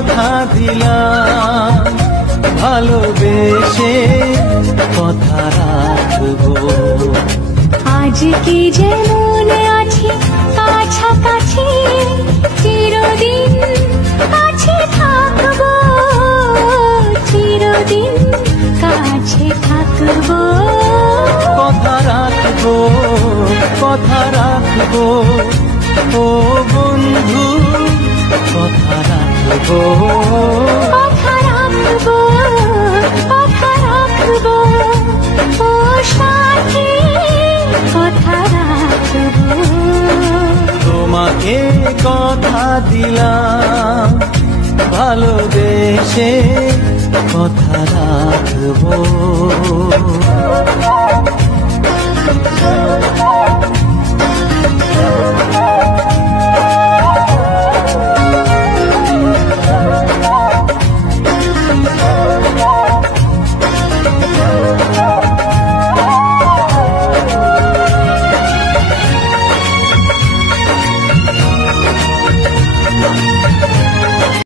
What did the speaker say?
কথা দিলাম, ভালোবেসে কথা রাখবো। আজকে যেমন আছি কাছাকাছি, চিরদিন কাছে থাকবো, চিরদিন কাছে থাকবো। কথা রাখবো, কথা রাখবো, ও বন্ধু কথা রাখবো। কথা রাখবো, কথা রাখবো, ও সাথী কথা রাখবো। তোমাকে কথা দিলাম, ভালোবেসে কথা রাখবো।